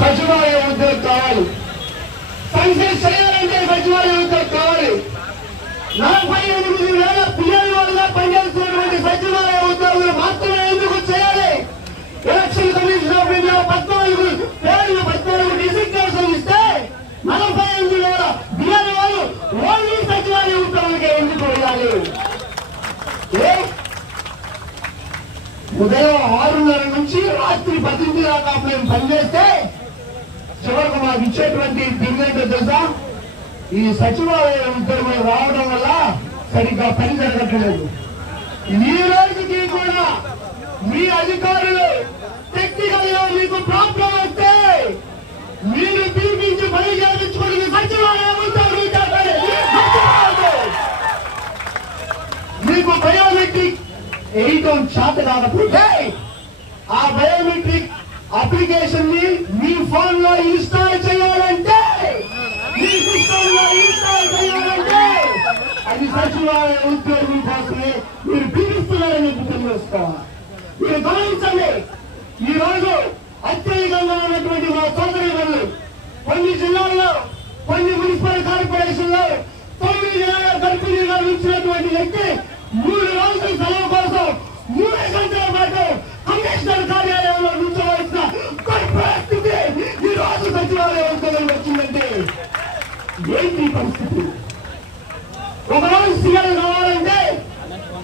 సచివాలయ ఉద్యోగం కావాలి. సక్సెస్ చేయాలంటే సచివాలయ ఉద్యోగం కావాలి. 48,000 పిఎల్ఓలుగా పనిచేస్తున్నటువంటి సచివాలయ ఉద్యోగులు మాత్రమే ఎందుకు చేయాలి? Election commission of India 14 designation ఇస్తే 45,000 పిఎల్ఓలు ఓన్లీ సచివాలయ ఉద్యోగులకే ఎందుకు వేయాలి? ఉదయం 6:30 నుంచి రాత్రి 10 దాకా మేము పనిచేస్తే చివరికి మాకు ఇచ్చేటువంటి తిరిగేంటో తెలుసా? ఈ సచివాలయ ఉద్యోగులు రావడం వల్ల సరిగ్గా పని జరగట్లేదు. ఈ రోజుకి కూడా మీ అధికారులు టెక్నికల్ గా మీకు ప్రాబ్లం వస్తే మీరు పిలిపించి పని చేయించుకుని సచివాలయ ఉద్యోగులు మీకు బయోమెట్రిక్ వేయటం చేత కాకపోతే ఆ బయోమెట్రిక్ అప్లికేషన్ ని మీ ఫోన్ లో ఇన్స్టాల్ చేయాలంటే మీ సిస్టమ్ లో ఇన్స్టాల్ చేయాలంటే అది సచివాలయ ఉద్యోగుల కోసమే మీరు పిలుస్తున్నారని తెలుసుకోవాలి. మీరు గమనించండి, ఈ రోజు అత్యధికంగా ఉన్నటువంటి మా సోదరులు కొన్ని జిల్లాల్లో కొన్ని మున్సిపల్ కార్పొరేషన్ లో 9 నెలల గర్భిణీగా ఇచ్చినటువంటి వ్యక్తి 3 రోజుల సెలవు కోసం 3 గంటల పాటు కమిషనర్ కార్యాలయంలో నుంచవలసిన పరిస్థితి ఈ రోజు సచివాలయ ఉద్యోగులు వచ్చిందంటే ఏంటి పరిస్థితి? ఒకరోజు సీఎం కావాలంటే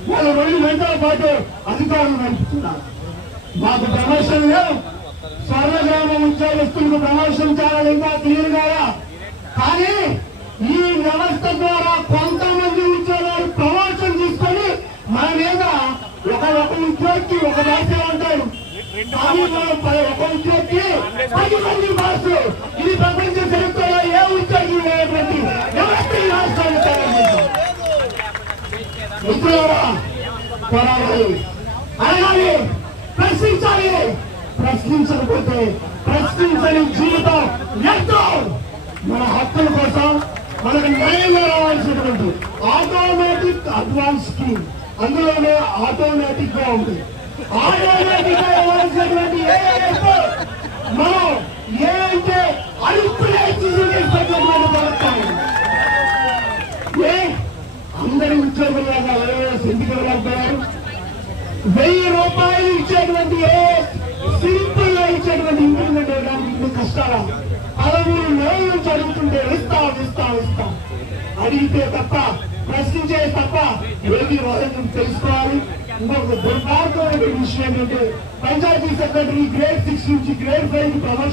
వాళ్ళు 2 గంటల పాటు అధికారులు నడుపుతున్నారు. మాకు ప్రమోషన్ లేవు. స్వర్ణగ్రామ ఉద్యోగస్తులకు ప్రమోషన్ చాలా ఇంకా క్లియర్ కాదా? కానీ ఈ వ్యవస్థ ద్వారా కొంతమంది ఉద్యోగాలు ప్రమోషన్ తీసుకొని మన మీద ఒక ఉద్యోగికి ఒక భాష ఉంటాడు. ఒక ఉద్యోగికి 10 మంది భాష. ఇది ప్రపంచ చరిత్రలో ఏ ఉద్యోగి లేనటువంటి వ్యవస్థ ఈ రాష్ట్రాన్ని పోరాడాలి, అడగాలి, ప్రశ్నించాలి. ప్రశ్నించకపోతే ప్రశ్నించని జీవితం వ్యర్థం. మన హక్కుల కోసం మనకు న్యాయంగా రావాల్సినటువంటి ఆటోమేటిక్ అడ్వాన్స్ స్కీమ్ అందులోనే ఆటోమేటిక్ గా ఉంది. ఆటోమేటిక్ గా ఇవ్వాల్సినటువంటి మనం ఏదైతే అందరి ఉద్యోగులుగా ఎందుకు ఇవ్వలేకపోయారు? 1000 రూపాయలు ఇచ్చేటువంటి సింపుల్ గా ఇచ్చేటువంటి ఇంప్లిమెంట్ చేయడానికి ఇంత కష్టాలా? 13 నెలల నుంచి అడుగుతుంటే ఇస్తాం అడిగితే తప్ప ప్రశ్నించే తప్ప ఏది రోజు తెలుసుకోవాలి. ఇంకొక దుర్మార్గమైన విషయం ఏంటంటే పంచాయతీ సెక్రటరీ గ్రేడ్ 6 నుంచి గ్రేడ్ 5 ప్రమోషన్